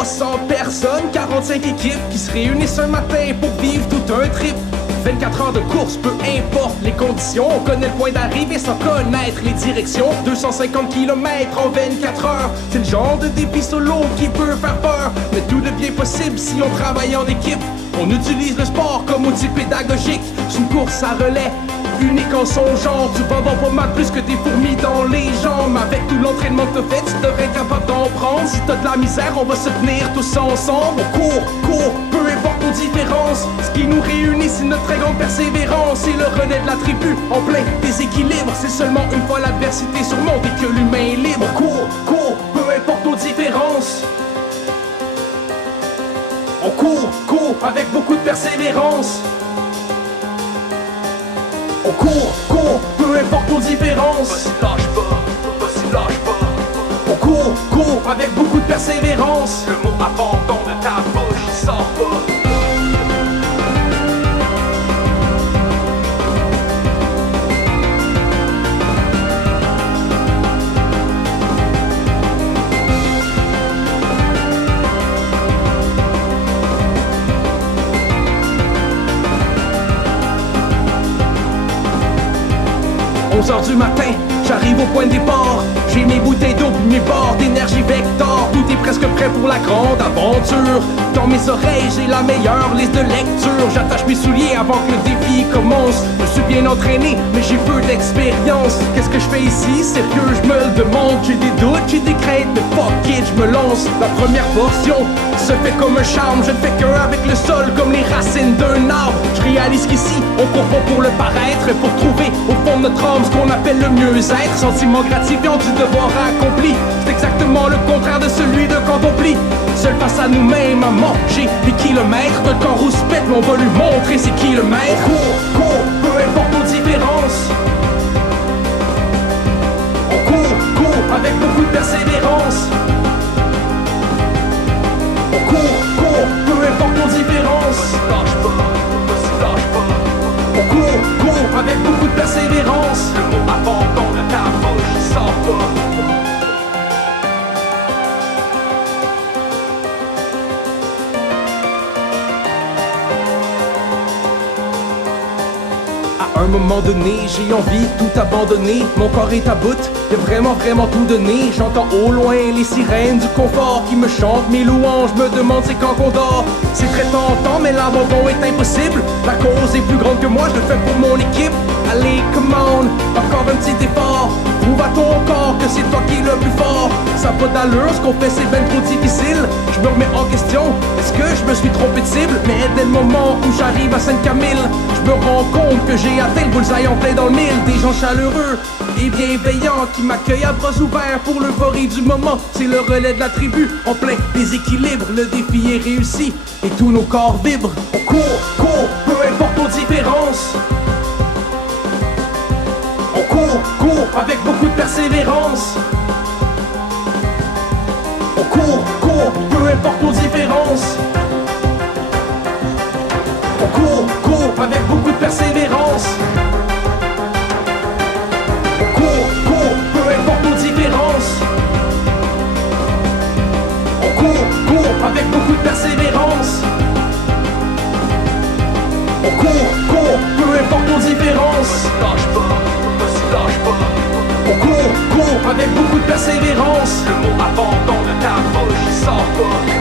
300 personnes, 45 équipes qui se réunissent un matin pour vivre tout un trip. 24 heures de course, peu importe les conditions. On connaît le point d'arrivée sans connaître les directions. 250 km en 24 heures. C'est le genre de défi solo qui peut faire peur. Mais tout devient possible si on travaille en équipe. On utilise le sport comme outil pédagogique. C'est une course à relais, unique en son genre. Tu vas avoir pas mal plus que des fourmis dans les jambes. Avec tout l'entraînement que t'as fait, tu devrais être capable d'en prendre. Si t'as de la misère, on va se tenir tous ensemble. On court, peu importe nos différences. Ce qui nous réunit, c'est notre très grande persévérance. C'est le relais de la tribu, en plein déséquilibre. C'est seulement une fois l'adversité surmontée que l'humain est libre. On court, peu importe nos différences. On court, avec beaucoup de persévérance. On court, peu importe nos différences. Vas-y lâche pas. On court, avec beaucoup de persévérance. Le mot abandon de ta bouche, il sort pas. Du matin, j'arrive au point de départ. J'ai mes bouteilles d'eau puis mes barres d'énergie Vector. Tout est presque prêt pour la grande aventure. Dans mes oreilles, j'ai la meilleure liste de lecture. J'attache mes souliers avant que le défi commence. Je suis bien entraîné, mais j'ai peu d'expérience. Qu'est-ce que je fais ici? Sérieux, je me le demande. J'ai des doutes, j'ai des craintes, mais fuck it, je me lance. La première portion se fait comme un charme. Je ne fais qu'un avec le sol, comme les racines d'un arbre. Je réalise qu'ici, on court pas pour le paraître, pour trouver au fond de notre âme ce qu'on appelle le mieux-être. Sentiment gratifiant du devoir accompli. C'est exactement le contraire de celui de quand on plie. Seul face à nous-mêmes à manger des kilomètres. Notre corps rouspète, mais on va lui montrer ses kilomètres. On court, peu importe nos différences. On court, avec beaucoup de persévérance. On court, peu importe nos différences. Vas-y lâche pas. On court, avec beaucoup de persévérance. Le mot abandon de ta bouche, il sort pas. À un moment donné, j'ai envie de tout abandonner. Mon corps est à bout, de vraiment tout donner. J'entends au loin les sirènes du confort qui me chantent mes louanges. Me demande c'est quand qu'on dort. C'est très tentant, mais l'abandon est impossible. La cause est plus grande que moi, je le fais pour mon équipe. Allez, come on, encore un petit effort. Prouve à ton corps que c'est toi qui es le plus fort. Ça n'a pas d'allure, ce qu'on fait c'est ben trop difficile. Je me remets en question, est-ce que je me suis trompé de cible? Mais dès le moment où j'arrive à Sainte-Camille, je me rends compte que j'ai atteint le bullseye en plein dans le mille. Des gens chaleureux et bienveillants qui m'accueillent à bras ouverts pour l'euphorie du moment. C'est le relais de la tribu, en plein déséquilibre. Le défi est réussi et tous nos corps vibrent. On court, peu importe nos différences. On court, avec beaucoup de persévérance. On court, peu importe nos différences. On court, avec beaucoup de persévérance. On court, peu importe nos différences. On court, avec beaucoup de persévérance. On court, peu importe nos différences. Vas-y lâche pas. On court, avec beaucoup de persévérance. Le mot abandon de ta bouche, il sort pas.